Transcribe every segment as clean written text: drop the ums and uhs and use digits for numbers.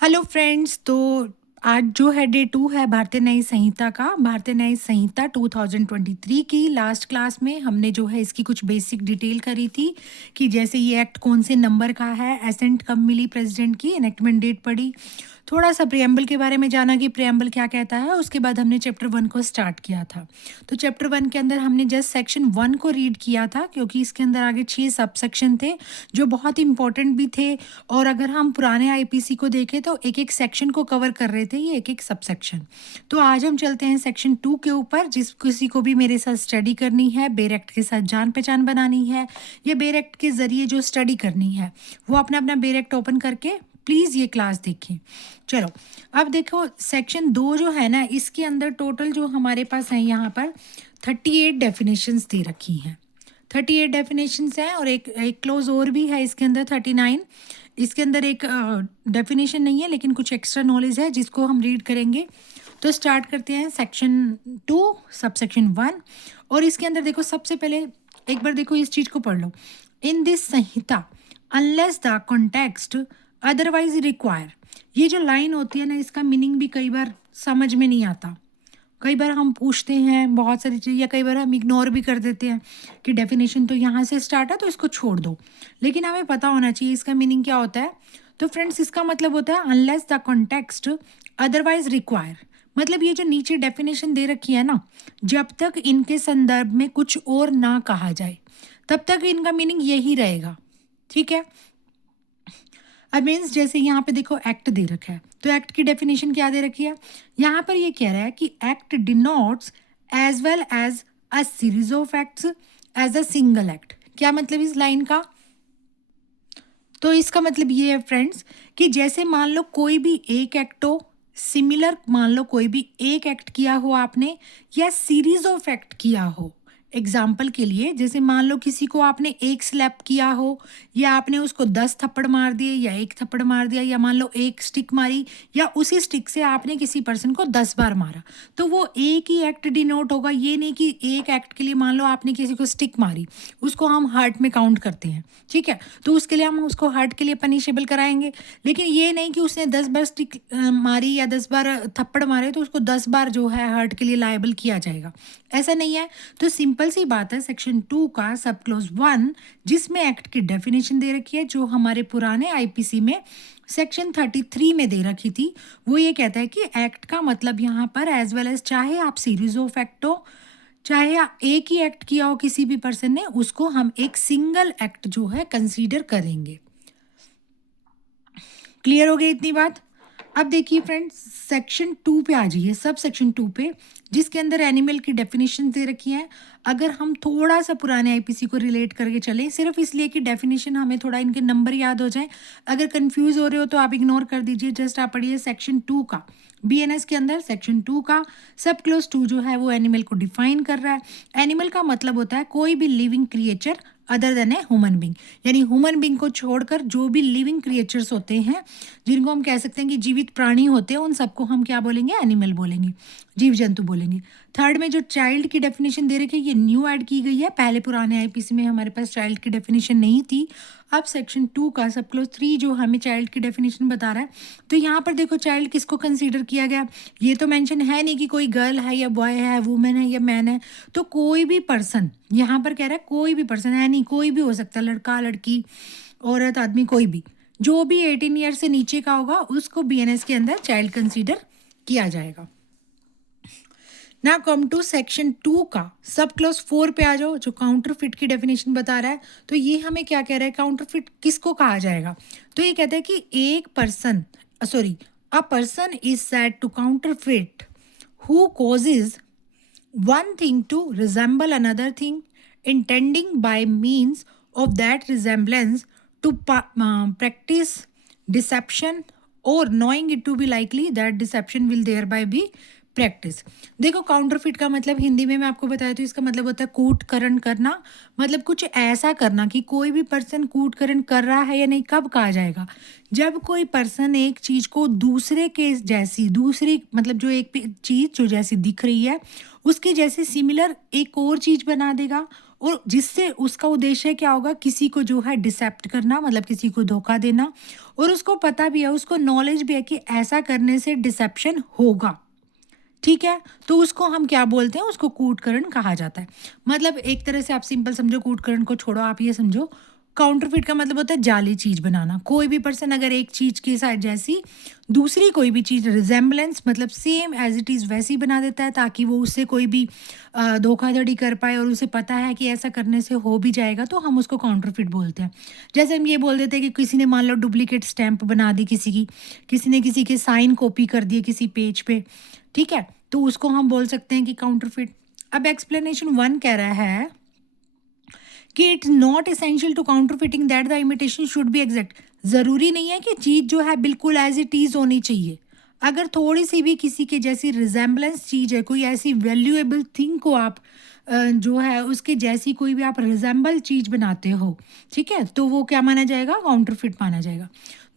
Hello friends. तो आज जो है डे 2 है भारतीय न्याय संहिता का। भारतीय न्याय संहिता 2023 की लास्ट क्लास में हमने जो है इसकी कुछ बेसिक डिटेल करी थी कि जैसे ये एक्ट कौन से नंबर का है, एसेंट कब मिली प्रेसिडेंट की, एनेक्टमेंट डेट पड़ी, थोड़ा सा प्रियम्बल के बारे में जाना कि प्रियम्बल क्या कहता है। उसके बाद हमने चैप्टर 1 को स्टार्ट किया था। तो चैप्टर 1 के अंदर हमने जस्ट सेक्शन 1 को रीड किया था क्योंकि इसके अंदर आगे 6 सब सेक्शन थे जो बहुत इंपॉर्टेंट भी थे। और अगर हम पुराने आईपीसी को देखें तो एक एक सेक्शन को कवर कर रहे थे, ये एक एक सब सेक्शन। तो आज हम चलते हैं सेक्शन 2 के ऊपर। जिस किसी को भी मेरे साथ स्टडी करनी है, बेर एक्ट के साथ जान पहचान बनानी है या बेर एक्ट के ज़रिए जो स्टडी करनी है, वो अपना अपना बेर एक्ट ओपन करके प्लीज़ ये क्लास देखें। चलो, अब देखो सेक्शन 2 जो है ना, इसके अंदर टोटल जो हमारे पास है यहाँ पर 38 डेफिनेशंस दे रखी हैं। 38 डेफिनेशंस हैं और एक एक क्लोज और भी है इसके अंदर 39। इसके अंदर एक डेफिनेशन नहीं है लेकिन कुछ एक्स्ट्रा नॉलेज है जिसको हम रीड करेंगे। तो स्टार्ट करते हैं सेक्शन 2 सब सेक्शन 1। और इसके अंदर देखो, सबसे पहले एक बार देखो इस चीज़ को पढ़ लो। In this Sanhita unless the context otherwise require. ये जो लाइन होती है ना, इसका मीनिंग भी कई बार समझ में नहीं आता। कई बार हम पूछते हैं बहुत सारी चीज़, या कई बार हम इग्नोर भी कर देते हैं कि डेफिनेशन तो यहाँ से स्टार्ट है तो इसको छोड़ दो। लेकिन हमें पता होना चाहिए इसका मीनिंग क्या होता है। तो फ्रेंड्स, इसका मतलब होता है unless the context otherwise require. मतलब ये जो नीचे डेफिनेशन दे रखी है ना, जब तक इनके संदर्भ में कुछ और ना कहा जाए तब तक इनका मीनिंग यही रहेगा। ठीक है। अब मीन्स जैसे यहाँ पे देखो एक्ट दे रखा है, तो एक्ट की डेफिनेशन क्या दे रखी है। यहाँ पर ये कह रहा है कि act denotes as well as a series of acts as a single act. क्या मतलब इस लाइन का? तो इसका मतलब ये है फ्रेंड्स कि जैसे मान लो कोई भी एक एक्ट हो, सिमिलर मान लो कोई भी एक एक्ट किया हो आपने, या सीरीज ऑफ एक्ट किया हो। एग्जाम्पल के लिए जैसे मान लो किसी को आपने एक स्लैप किया हो, या आपने उसको 10 थप्पड़ मार दिए या एक थप्पड़ मार दिया, या मान लो एक स्टिक मारी, या उसी स्टिक से आपने किसी पर्सन को 10 बार मारा, तो वो एक ही एक्ट डिनोट होगा। ये नहीं कि एक एक्ट के लिए मान लो आपने किसी को स्टिक मारी, उसको हम हार्ट में काउंट करते हैं। ठीक है, तो उसके लिए हम उसको हार्ट के लिए पनिशेबल कराएंगे। लेकिन ये नहीं कि उसने 10 बार स्टिक मारी या 10 बार थप्पड़ मारे तो उसको 10 बार जो है हार्ट के लिए लायबल किया जाएगा, ऐसा नहीं है। तो सिंपल सी बात है, सेक्शन 2 का सब क्लोज 1 जिसमें एक्ट की डेफिनेशन दे रखी है, जो हमारे पुराने आईपीसी में सेक्शन 33 में दे रखी थी, वो ये कहता है कि एक्ट का मतलब यहाँ पर एज वेल एज, चाहे आप सीरीज ऑफ एक्ट हो, चाहे एक ही एक्ट किया हो किसी भी पर्सन ने, उसको हम एक सिंगल एक्ट जो है कंसीडर करेंगे। क्लियर हो गई इतनी बात? अब देखिए फ्रेंड्स, सेक्शन 2 पे आ जाइए, सब सेक्शन 2 पे, जिसके अंदर एनिमल की डेफिनेशन दे रखी है। अगर हम थोड़ा सा पुराने आईपीसी को रिलेट करके चलें, सिर्फ इसलिए कि डेफिनेशन हमें थोड़ा इनके नंबर याद हो जाए। अगर कंफ्यूज हो रहे हो तो आप इग्नोर कर दीजिए, जस्ट आप पढ़िए सेक्शन 2 का। बीएनएस के अंदर सेक्शन 2 का सब क्लोज 2 जो है वो एनिमल को डिफाइन कर रहा है। एनिमल का मतलब होता है कोई भी living creature other than a human being, यानी ह्यूमन बींग को छोड़कर जो भी लिविंग क्रिएचर्स होते हैं, जिनको हम कह सकते हैं कि जीवित प्राणी होते हैं, उन सबको हम क्या बोलेंगे? एनिमल बोलेंगे, जीव जंतु बोलेंगे। थर्ड में जो चाइल्ड की डेफिनेशन दे रखी है, ये न्यू ऐड की गई है। पहले पुराने आईपीसी में हमारे पास चाइल्ड की डेफिनेशन नहीं थी। अब सेक्शन 2 का सब क्लोज 3 जो हमें चाइल्ड की डेफिनेशन बता रहा है। तो यहाँ पर देखो चाइल्ड किसको कंसीडर किया गया, ये तो मेंशन है नहीं कि कोई गर्ल है या बॉय है, वुमेन है या मैन है। तो कोई भी पर्सन, यहाँ पर कह रहा है कोई भी पर्सन है, नहीं कोई भी हो सकता है, लड़का लड़की औरत आदमी कोई भी, जो भी 18 ईयर से नीचे का होगा उसको बीएनएस के अंदर चाइल्ड कंसीडर किया जाएगा। ना कम टू सेक्शन 2 का सब क्लोज 4 पे आ जाओ, जो काउंटरफिट की डेफिनेशन बता रहा है। तो ये हमें क्या कह रहा है, काउंटरफिट किसको कहा जाएगा? तो ये कहता है कि एक person, sorry, a person is said to counterfeit who causes one thing to resemble another thing, intending by means of that resemblance to practice deception, or knowing it to be likely that deception will thereby be practice. देखो, counterfeit का मतलब हिंदी में मैं आपको बताया, तो इसका मतलब होता है कूटकरण करना। मतलब कुछ ऐसा करना कि कोई भी पर्सन कूटकरण कर रहा है या नहीं, कब कहा जाएगा? जब कोई पर्सन एक चीज़ को दूसरे के जैसी, दूसरी मतलब जो एक चीज़ जो जैसी दिख रही है उसके जैसे सिमिलर एक और चीज़ बना देगा, और जिससे उसका उद्देश्य क्या होगा, किसी को जो है डिसेप्ट करना, मतलब किसी को धोखा देना, और उसको पता भी है, उसको नॉलेज भी है कि ऐसा करने से डिसेप्शन होगा। ठीक है, तो उसको हम क्या बोलते हैं, उसको कूटकरण कहा जाता है। मतलब एक तरह से आप सिंपल समझो, कूटकरण को छोड़ो, आप ये समझो काउंटरफिट का मतलब होता है जाली चीज बनाना। कोई भी पर्सन अगर एक चीज के साथ जैसी दूसरी कोई भी चीज रिजेम्बलेंस, मतलब सेम एज इट इज वैसी बना देता है, ताकि वो उससे कोई भी धोखाधड़ी कर पाए, और उसे पता है कि ऐसा करने से हो भी जाएगा, तो हम उसको काउंटरफिट बोलते हैं। जैसे हम ये बोल देते हैं कि किसी ने मान लो डुप्लीकेट स्टैंप बना दी किसी की, किसी ने किसी के साइन कॉपी कर दिए किसी पेज पे, ठीक है, तो उसको हम बोल सकते हैं कि काउंटरफिट। अब एक्सप्लेनेशन 1 कह रहा है कि it's not essential to counterfeiting that the imitation should be exact. ज़रूरी नहीं है कि चीज़ जो है बिल्कुल एज इट इज़ होनी चाहिए। अगर थोड़ी सी भी किसी के जैसी रिजेम्बलेंस चीज़ है, कोई ऐसी वैल्यूएबल थिंग को आप जो है उसके जैसी कोई भी आप रिजेंबल चीज़ बनाते हो, ठीक है, तो वो क्या माना जाएगा, काउंटरफिट माना जाएगा।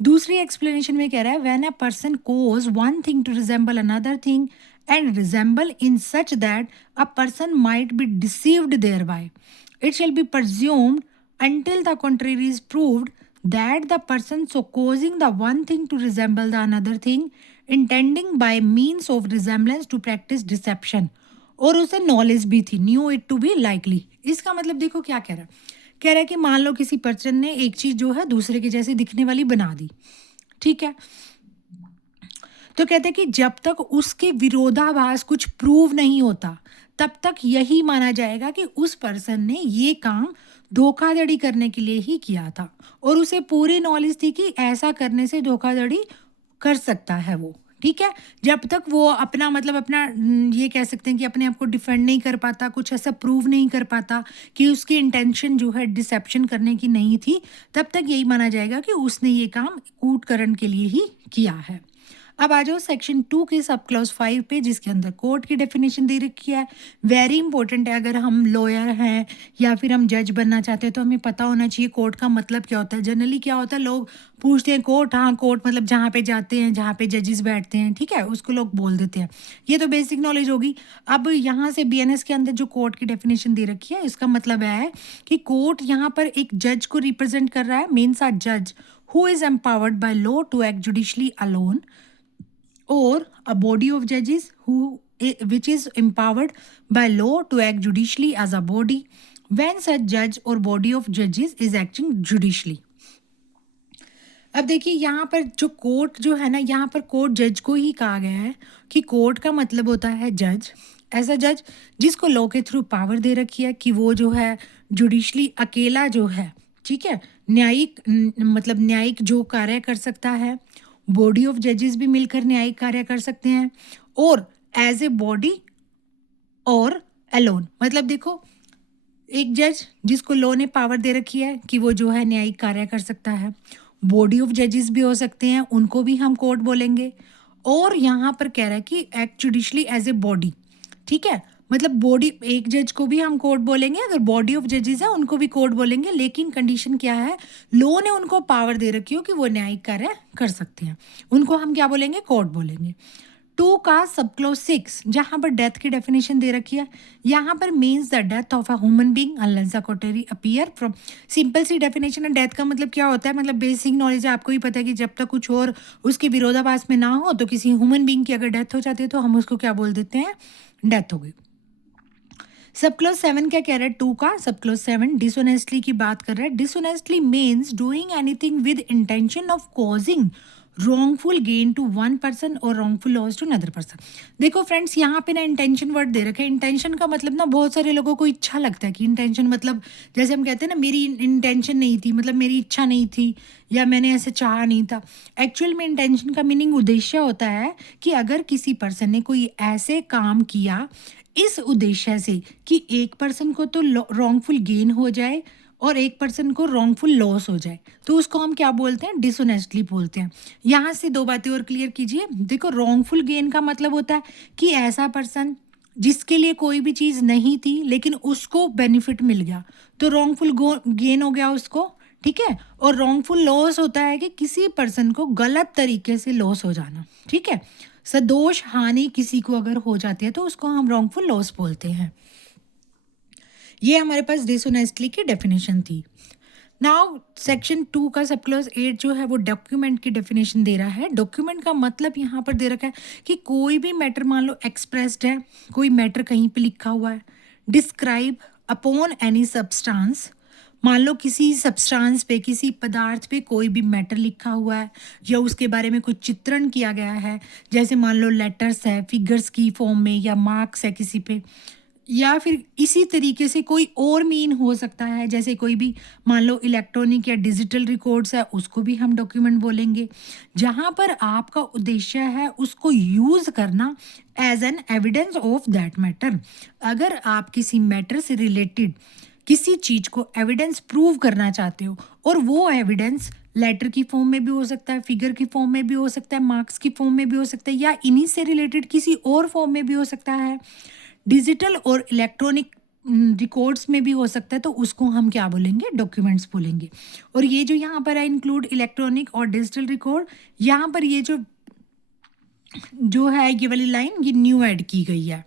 दूसरी एक्सप्लेनेशन में कह रहा है when a person cause one thing to resemble another thing and resemble in such that a person might be deceived thereby, it shall be presumed until the contrary is proved that the person so causing the one thing to resemble the another thing intending by means of resemblance to practice deception, और उसे knowledge भी थी, knew it to be likely. इसका मतलब देखो क्या कह रहा है, कह रहा है कि मान लो किसी पर्सन ने एक चीज जो है दूसरे के जैसे दिखने वाली बना दी, ठीक है, तो कहते हैं कि जब तक उसके विरोधाभास कुछ प्रूव नहीं होता, तब तक यही माना जाएगा कि उस पर्सन ने ये काम धोखाधड़ी करने के लिए ही किया था, और उसे पूरी नॉलेज थी कि ऐसा करने से धोखाधड़ी कर सकता है वो, ठीक है। जब तक वो अपना मतलब अपना ये कह सकते हैं कि अपने आप को डिफेंड नहीं कर पाता, कुछ ऐसा प्रूव नहीं कर पाता कि उसकी इंटेंशन जो है डिसेप्शन करने की नहीं थी, तब तक यही माना जाएगा कि उसने ये काम कूटकरण के लिए ही किया है। अब आ जाओ सेक्शन 2 के सब क्लॉज 5 पे, जिसके अंदर कोर्ट की डेफिनेशन दे रखी है। वेरी इंपॉर्टेंट है, अगर हम लॉयर हैं या फिर हम जज बनना चाहते हैं तो हमें पता होना चाहिए कोर्ट का मतलब क्या होता है। जनरली क्या होता है, लोग पूछते हैं कोर्ट, हाँ कोर्ट मतलब जहाँ पे जाते हैं, जहाँ पे जजेस बैठते हैं, ठीक है, उसको लोग बोल देते हैं। ये तो बेसिक नॉलेज होगी। अब यहाँ से बीएनएस के अंदर जो कोर्ट की डेफिनेशन दे रखी है, इसका मतलब है कि कोर्ट यहाँ पर एक जज को रिप्रेजेंट कर रहा है, मीन्स अ जज who is empowered by law to act judicially alone, or a body of judges which is empowered by law to act judicially as a body when such judge or body of judges is acting judicially। अब देखिए यहाँ पर जो court जो है ना, यहाँ पर कोर्ट जज को ही कहा गया है कि कोर्ट का मतलब होता है जज, ऐसा जज जिसको लॉ के थ्रू पावर दे रखी है कि वो जो है जुडिशली अकेला जो है, ठीक है, न्यायिक मतलब न्यायिक जो कार्य कर सकता है, बॉडी ऑफ जजेस भी मिलकर न्यायिक कार्य कर सकते हैं, और एज ए बॉडी और अलोन। मतलब देखो एक जज जिसको लॉ ने पावर दे रखी है कि वो जो है न्यायिक कार्य कर सकता है, बॉडी ऑफ जजेस भी हो सकते हैं, उनको भी हम कोर्ट बोलेंगे, और यहाँ पर कह रहा है कि act judicially as a body, ठीक है, मतलब बॉडी, एक जज को भी हम कोर्ट बोलेंगे, अगर बॉडी ऑफ जजेस है उनको भी कोर्ट बोलेंगे, लेकिन कंडीशन क्या है, लॉ ने उनको पावर दे रखी हो कि वो न्यायिक कार्य कर सकते हैं, उनको हम क्या बोलेंगे, कोर्ट बोलेंगे। 2 का सब क्लॉज 6 जहाँ पर डेथ की डेफिनेशन दे रखी है, यहाँ पर means the death of a human being unless the contrary appear from. Simple सी डेफिनेशन है, डेथ का मतलब क्या होता है, मतलब बेसिक नॉलेज है, आपको ही पता है कि जब तक कुछ और उसके विरोधाभास में ना हो, तो किसी ह्यूमन बीइंग की अगर डेथ हो जाती है तो हम उसको क्या बोल देते हैं, डेथ हो गई। सब क्लोज 7 क्या कह रहा है, 2 का सब क्लोज 7 डिसऑनेस्टली की बात कर रहा है। Dishonestly means doing anything with intention of causing wrongful gain to one person और wrongful loss to another person। देखो फ्रेंड्स, यहाँ पे ना इंटेंशन वर्ड दे रखा है। इंटेंशन का मतलब ना बहुत सारे लोगों को इच्छा लगता है कि इंटेंशन मतलब जैसे हम कहते हैं ना, मेरी इंटेंशन नहीं थी, मतलब मेरी इच्छा नहीं थी, या मैंने ऐसे चाहा नहीं था। एक्चुअल में इंटेंशन का मीनिंग उद्देश्य होता है कि अगर किसी पर्सन ने कोई ऐसे काम किया इस उद्देश्य से कि एक पर्सन को तो रॉन्गफुल गेन हो जाए और एक पर्सन को रॉन्गफुल लॉस हो जाए, तो उसको हम क्या बोलते हैं, डिसऑनेस्टली बोलते हैं। यहाँ से 2 बातें और क्लियर कीजिए। देखो, रॉन्गफुल गेन का मतलब होता है कि ऐसा पर्सन जिसके लिए कोई भी चीज़ नहीं थी लेकिन उसको बेनिफिट मिल गया, तो रॉन्गफुल गेन हो गया उसको, ठीक है। और रॉन्गफुल लॉस होता है कि किसी पर्सन को गलत तरीके से लॉस हो जाना, ठीक है। सदोष हानि किसी को अगर हो जाती है तो उसको हम रॉन्गफुल लॉस बोलते हैं। ये हमारे पास डिसऑनेस्टली की डेफिनेशन थी। नाउ सेक्शन 2 का सब क्लॉज 8 जो है वो डॉक्यूमेंट की डेफिनेशन दे रहा है। डॉक्यूमेंट का मतलब यहाँ पर दे रखा है कि कोई भी मैटर मान लो एक्सप्रेस्ड है, कोई मैटर कहीं पे लिखा हुआ है, डिस्क्राइब अपॉन एनी सब्सटेंस, मान लो किसी सब्सटेंस पे, किसी पदार्थ पे कोई भी मैटर लिखा हुआ है या उसके बारे में कुछ चित्रण किया गया है, जैसे मान लो लेटर्स है फिगर्स की फॉर्म में, या मार्क्स है किसी पे, या फिर इसी तरीके से कोई और मीन हो सकता है, जैसे कोई भी मान लो इलेक्ट्रॉनिक या डिजिटल रिकॉर्ड्स है, उसको भी हम डॉक्यूमेंट बोलेंगे, जहाँ पर आपका उद्देश्य है उसको यूज़ करना as an evidence of that matter. अगर आप किसी मैटर से रिलेटेड किसी चीज़ को एविडेंस प्रूव करना चाहते हो, और वो एविडेंस लेटर की फॉर्म में भी हो सकता है, फिगर की फॉर्म में भी हो सकता है, मार्क्स की फॉर्म में भी हो सकता है, या इन्हीं से रिलेटेड किसी और फॉर्म में भी हो सकता है, डिजिटल और इलेक्ट्रॉनिक रिकॉर्ड्स में भी हो सकता है, तो उसको हम क्या बोलेंगे, डॉक्यूमेंट्स बोलेंगे। और ये जो यहाँ पर है इंक्लूड इलेक्ट्रॉनिक और डिजिटल रिकॉर्ड, यहाँ पर ये जो जो है ये वाली लाइन ये न्यू ऐड की गई है।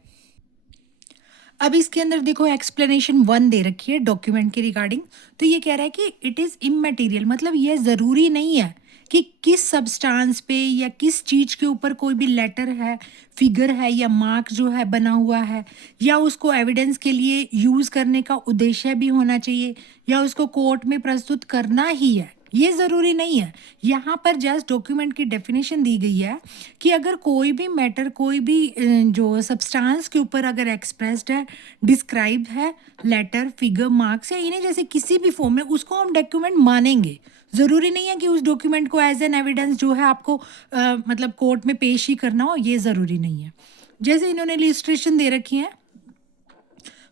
अब इसके अंदर देखो एक्सप्लेनेशन 1 दे रखी है डॉक्यूमेंट के रिगार्डिंग। तो ये कह रहा है कि इट इज़ इमटेरियल, मतलब ये ज़रूरी नहीं है कि किस सब्सटेंस पे या किस चीज़ के ऊपर कोई भी लेटर है, फिगर है या मार्क जो है बना हुआ है, या उसको एविडेंस के लिए यूज़ करने का उद्देश्य भी होना चाहिए, या उसको कोर्ट में प्रस्तुत करना ही है, ये ज़रूरी नहीं है। यहाँ पर जस्ट डॉक्यूमेंट की डेफिनेशन दी गई है कि अगर कोई भी मैटर, कोई भी जो सब्सटेंस के ऊपर अगर एक्सप्रेस्ड है, डिस्क्राइब है, लेटर, फिगर, मार्क्स या इन्हें जैसे किसी भी फॉर्म में, उसको हम डॉक्यूमेंट मानेंगे। ज़रूरी नहीं है कि उस डॉक्यूमेंट को एज एन एविडेंस जो है आपको मतलब कोर्ट में पेश ही करना हो, ये ज़रूरी नहीं है। जैसे इन्होंने इलिस्ट्रेशन दे रखी है,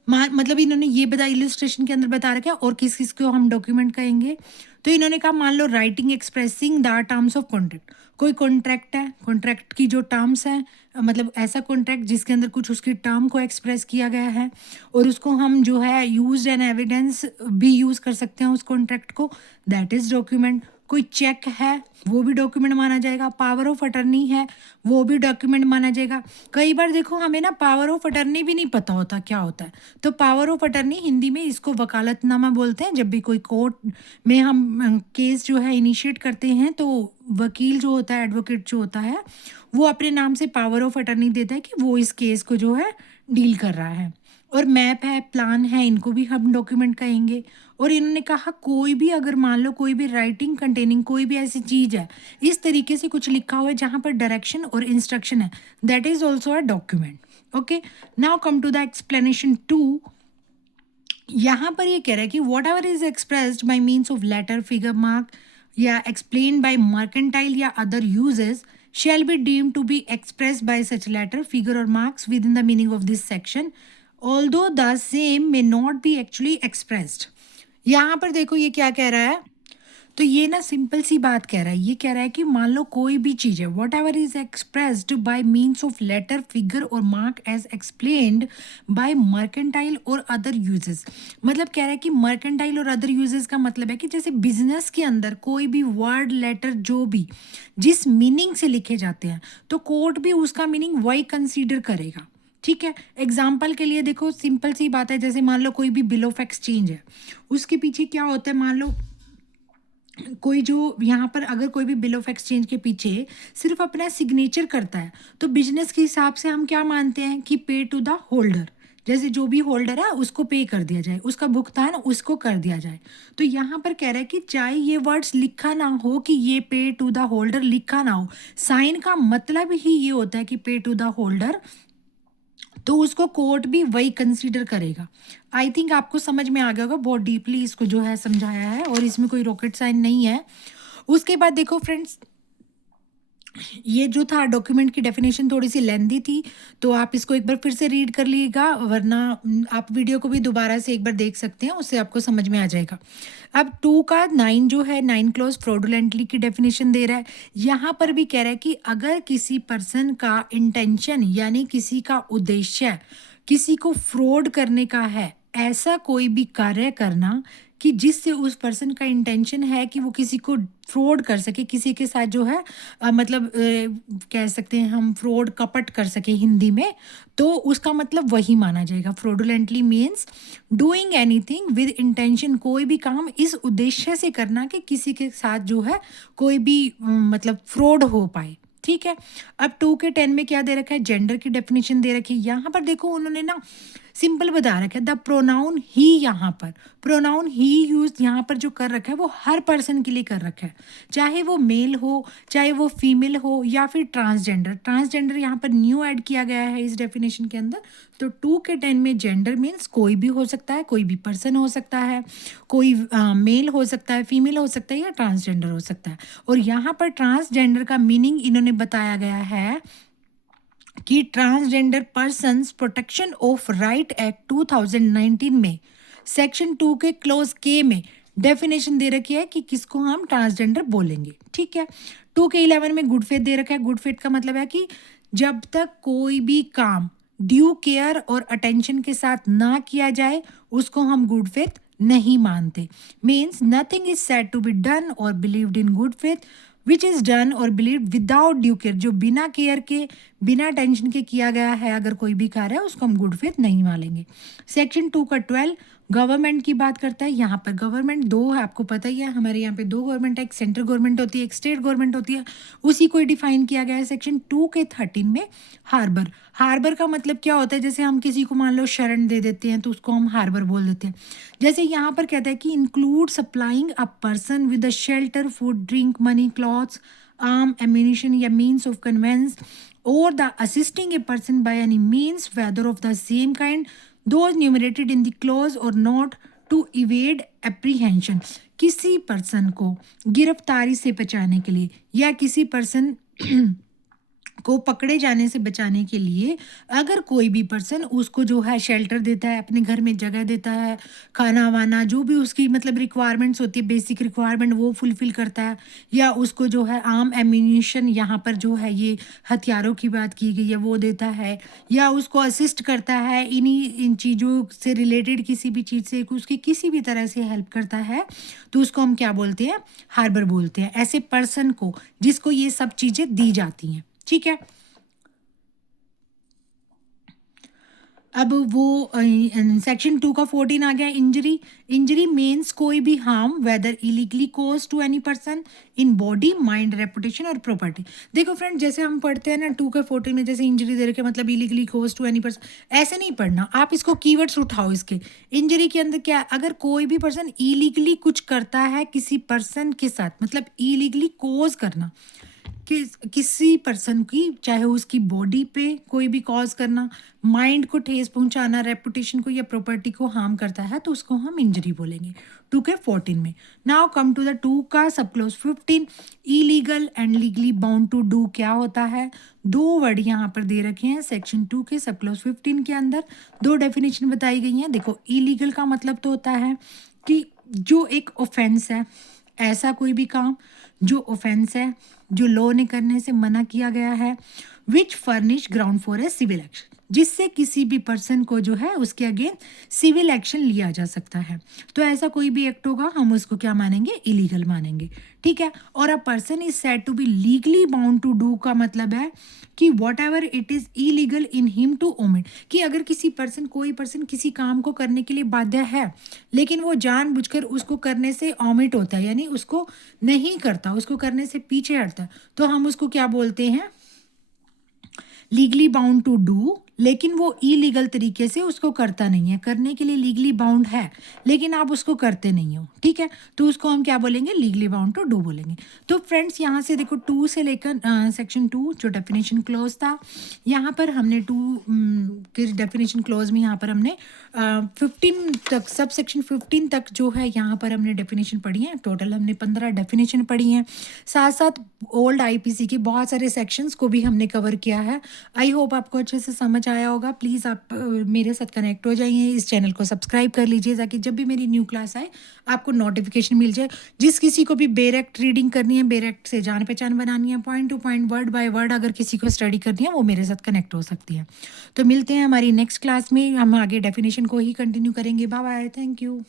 मतलब इन्होंने ये बताया, इलिस्ट्रेशन के अंदर बता रखा है और किस किस को हम डॉक्यूमेंट कहेंगे। तो इन्होंने कहा मान लो writing expressing the terms of contract, कोई कॉन्ट्रैक्ट है, कॉन्ट्रैक्ट की जो टर्म्स हैं, मतलब ऐसा कॉन्ट्रैक्ट जिसके अंदर कुछ उसकी टर्म को एक्सप्रेस किया गया है, और उसको हम जो है यूज एंड एविडेंस भी यूज़ कर सकते हैं उस कॉन्ट्रैक्ट को, दैट इज़ डॉक्यूमेंट। कोई चेक है वो भी डॉक्यूमेंट माना जाएगा, पावर ऑफ अटर्नी है वो भी डॉक्यूमेंट माना जाएगा। कई बार देखो हमें ना पावर ऑफ अटर्नी भी नहीं पता होता क्या होता है, तो पावर ऑफ अटर्नी हिंदी में इसको वकालतनामा बोलते हैं। जब भी कोई कोर्ट में हम केस जो है इनिशिएट करते हैं, तो वकील जो होता है, एडवोकेट जो होता है, वो अपने नाम से पावर ऑफ अटर्नी देता है कि वो इस केस को जो है डील कर रहा है। और मैप है, प्लान है, इनको भी हम डॉक्यूमेंट कहेंगे। और इन्होंने कहा कोई भी अगर मान लो कोई भी राइटिंग कंटेनिंग कोई भी ऐसी चीज़ है, इस तरीके से कुछ लिखा हुआ है जहाँ पर डायरेक्शन और इंस्ट्रक्शन है, that is also a document. Okay, now come to the explanation 2। यहाँ पर ये कह रहा है कि what ever is expressed by means of letter, figure, mark या एक्सप्लेन बाई मर्केंटाइल या other usages shall be deemed to be expressed by such letter, figure or marks within the meaning of this section, although the same may not be actually expressed। यहाँ पर देखो ये क्या कह रहा है, तो ये ना सिंपल सी बात कह रहा है। ये कह रहा है कि मान लो कोई भी चीज़ है, what ever is expressed by means of letter, figure or mark as explained by mercantile or other usages. मतलब कह रहा है कि मर्केंटाइल और अदर यूजेस का मतलब है कि जैसे बिजनेस के अंदर कोई भी वर्ड, लेटर जो भी जिस मीनिंग से लिखे जाते हैं, तो कोर्ट भी उसका मीनिंग वही कंसीडर करेगा। ठीक है, एग्जाम्पल के लिए देखो सिंपल सी बात है, जैसे मान लो कोई भी बिल ऑफ एक्सचेंज है, उसके पीछे क्या होता है, मान लो कोई जो यहाँ पर अगर कोई भी बिल ऑफ एक्सचेंज के पीछे सिर्फ अपना सिग्नेचर करता है, तो बिजनेस के हिसाब से हम क्या मानते हैं कि पे टू द होल्डर, जैसे जो भी होल्डर है उसको पे कर दिया जाए, उसका भुगतान उसको कर दिया जाए। तो यहाँ पर कह रहा है कि चाहे ये वर्ड्स लिखा ना हो कि ये पे टू द होल्डर लिखा ना हो, साइन का मतलब ही ये होता है कि पे टू द होल्डर, तो उसको कोर्ट भी वही कंसीडर करेगा। आई थिंक आपको समझ में आ गया होगा, बहुत डीपली इसको जो है समझाया है और इसमें कोई रॉकेट साइन नहीं है। उसके बाद देखो फ्रेंड्स, ये जो था डॉक्यूमेंट की डेफिनेशन थोड़ी सी लेंदी थी, तो आप इसको एक बार फिर से रीड कर लीजिएगा, वरना आप वीडियो को भी दोबारा से एक बार देख सकते हैं, उससे आपको समझ में आ जाएगा। अब 2 का 9 जो है, 9 क्लॉज फ्रॉडुलेंटली की डेफिनेशन दे रहा है। यहाँ पर भी कह रहा है कि अगर किसी पर्सन का इंटेंशन यानी किसी का उद्देश्य किसी को फ्रॉड करने का है, ऐसा कोई भी कार्य करना कि जिससे उस पर्सन का इंटेंशन है कि वो किसी को फ्रॉड कर सके, किसी के साथ जो है मतलब कह सकते हैं हम फ्रॉड, कपट कर सके हिंदी में, तो उसका मतलब वही माना जाएगा। Fraudulently means doing anything with intention, कोई भी काम इस उद्देश्य से करना कि किसी के साथ जो है कोई भी मतलब फ्रॉड हो पाए। ठीक है। अब 2 के 10 में क्या दे रखा है, जेंडर की डेफिनेशन दे रखी है। यहाँ पर देखो उन्होंने ना सिंपल बता रखा है, द प्रोनाउन ही, यहाँ पर प्रोनाउन ही यूज यहाँ पर जो कर रखा है वो हर पर्सन के लिए कर रखा है, चाहे वो मेल हो, चाहे वो फीमेल हो, या फिर ट्रांसजेंडर। ट्रांसजेंडर यहाँ पर न्यू ऐड किया गया है इस डेफिनेशन के अंदर। तो 2 के 10 में जेंडर मीन्स कोई भी हो सकता है, कोई भी पर्सन हो सकता है, कोई मेल हो सकता है, फीमेल हो सकता है, या ट्रांसजेंडर हो सकता है। और यहाँ पर ट्रांसजेंडर का मीनिंग इन्होंने बताया गया है कि transgender persons protection of right act 2019 में सेक्शन 2 के क्लोज के में डेफिनेशन दे रखी है कि किसको हम ट्रांसजेंडर बोलेंगे। ठीक है। 2 के 11 में गुड फेथ दे रखा है। गुड फेथ का मतलब है कि जब तक कोई भी काम ड्यू केयर और अटेंशन के साथ ना किया जाए उसको हम गुड फेथ नहीं मानते। Means nothing is said to be done or believed in good faith which is done or believe without due care, जो बिना केयर के, बिना टेंशन के किया गया है अगर कोई भी कार्य है उसको हम गुड फेथ नहीं मानेंगे। सेक्शन 2 का 12 गवर्नमेंट की बात करता है। यहाँ पर गवर्नमेंट दो है, आपको पता ही है, हमारे यहाँ पे दो गवर्नमेंट है, एक सेंट्रल गवर्नमेंट होती है, एक स्टेट गवर्नमेंट होती है, उसी को डिफाइन किया गया है सेक्शन 2 के 13 में। हार्बर, हार्बर का मतलब क्या होता है, जैसे हम किसी को मान लो शरण दे देते हैं तो उसको हम हार्बर बोल देते हैं। जैसे यहाँ पर कहता है कि include supplying a person with a shelter, food, drink, money, clothes, arm, ammunition, या means of conveyance, or the assisting a person by any means, whether of the same kind, those enumerated in the clause or not, to evade apprehension। किसी person को गिरफ्तारी से बचाने के लिए या किसी पर्सन को पकड़े जाने से बचाने के लिए अगर कोई भी पर्सन उसको जो है शेल्टर देता है, अपने घर में जगह देता है, खाना वाना जो भी उसकी मतलब रिक्वायरमेंट्स होती है, बेसिक रिक्वायरमेंट वो फुलफिल करता है, या उसको जो है आर्म एम्यूनिशन, यहाँ पर जो है ये हथियारों की बात की गई है, वो देता है, या उसको असिस्ट करता है इन चीज़ों से रिलेटेड किसी भी चीज़ से उसकी किसी भी तरह से हेल्प करता है, तो उसको हम क्या बोलते हैं, हार्बर बोलते हैं ऐसे पर्सन को जिसको ये सब चीज़ें दी जाती हैं। ठीक है। अब वो सेक्शन 2 का 14 आ गया, इंजरी। इंजरी मीन्स कोई भी harm whether illegally cause to any person in body, mind, reputation और प्रॉपर्टी। देखो फ्रेंड, जैसे हम पढ़ते हैं ना 2 के 14 में, जैसे इंजरी दे रखे मतलब illegally cause to any person, ऐसे नहीं पढ़ना आप, इसको कीवर्ड्स उठाओ इसके। इंजरी के अंदर क्या, अगर कोई भी पर्सन इलीगली कुछ करता है किसी पर्सन के साथ, मतलब इलीगली कोज करना किसी पर्सन की, चाहे उसकी बॉडी पे कोई भी कॉज करना, माइंड को ठेस पहुंचाना, रेपुटेशन को या प्रॉपर्टी को हार्म करता है, तो उसको हम इंजरी बोलेंगे 2 के 14 में। नाउ कम टू द 2 का sub clause 15, illegal and legally bound to do क्या होता है। दो वर्ड यहाँ पर दे रखे हैं सेक्शन 2 के सब क्लोज 15 के अंदर, दो डेफिनेशन बताई गई हैं। देखो, इलीगल का मतलब तो होता है कि जो एक ऑफेंस है, ऐसा कोई भी काम जो ऑफेंस है, जो लॉ ने करने से मना किया गया है, which furnish ground for a civil action, जिससे किसी भी पर्सन को जो है उसके अगेंस्ट सिविल एक्शन लिया जा सकता है। तो ऐसा कोई भी एक्ट होगा हम उसको क्या मानेंगे, इलीगल मानेंगे। ठीक है। और a person is said to be legally bound to do का मतलब है कि whatever it is illegal in him to omit, कि अगर किसी पर्सन, कोई पर्सन किसी काम को करने के लिए बाध्य है लेकिन वो जानबूझकर उसको करने से ओमिट होता है, यानी उसको नहीं करता, उसको करने से पीछे हटता है, तो हम उसको क्या बोलते हैं, लीगली बाउंड टू डू, लेकिन वो इलीगल तरीके से उसको करता नहीं है, करने के लिए लीगली बाउंड है लेकिन आप उसको करते नहीं हो। ठीक है। तो उसको हम क्या बोलेंगे, लीगली बाउंड टू डू बोलेंगे। तो फ्रेंड्स यहाँ से देखो 2 से लेकर सेक्शन 2 जो डेफिनेशन क्लोज था, यहाँ पर हमने 2 के डेफिनेशन क्लोज में यहाँ पर हमने 15 तक, सब सेक्शन 15 तक जो है यहाँ पर हमने डेफिनेशन पढ़ी है। टोटल हमने 15 डेफिनेशन पढ़ी हैं, साथ साथ ओल्ड आईपीसी के बहुत सारे सेक्शंस को भी हमने कवर किया है। आई होप आपको अच्छे से समझ आया होगा। प्लीज़ आप मेरे साथ कनेक्ट हो जाइए, इस चैनल को सब्सक्राइब कर लीजिए ताकि जब भी मेरी न्यू क्लास आए आपको नोटिफिकेशन मिल जाए। जिस किसी को भी बेरेक्ट रीडिंग करनी है, बेरेक्ट से जान पहचान बनानी है, point two point, word by word अगर किसी को स्टडी करनी है, वो मेरे साथ कनेक्ट हो सकती है। तो मिलते हैं हमारी नेक्स्ट क्लास में, हम आगे डेफिनेशन को ही कंटिन्यू करेंगे। Bye bye, thank you.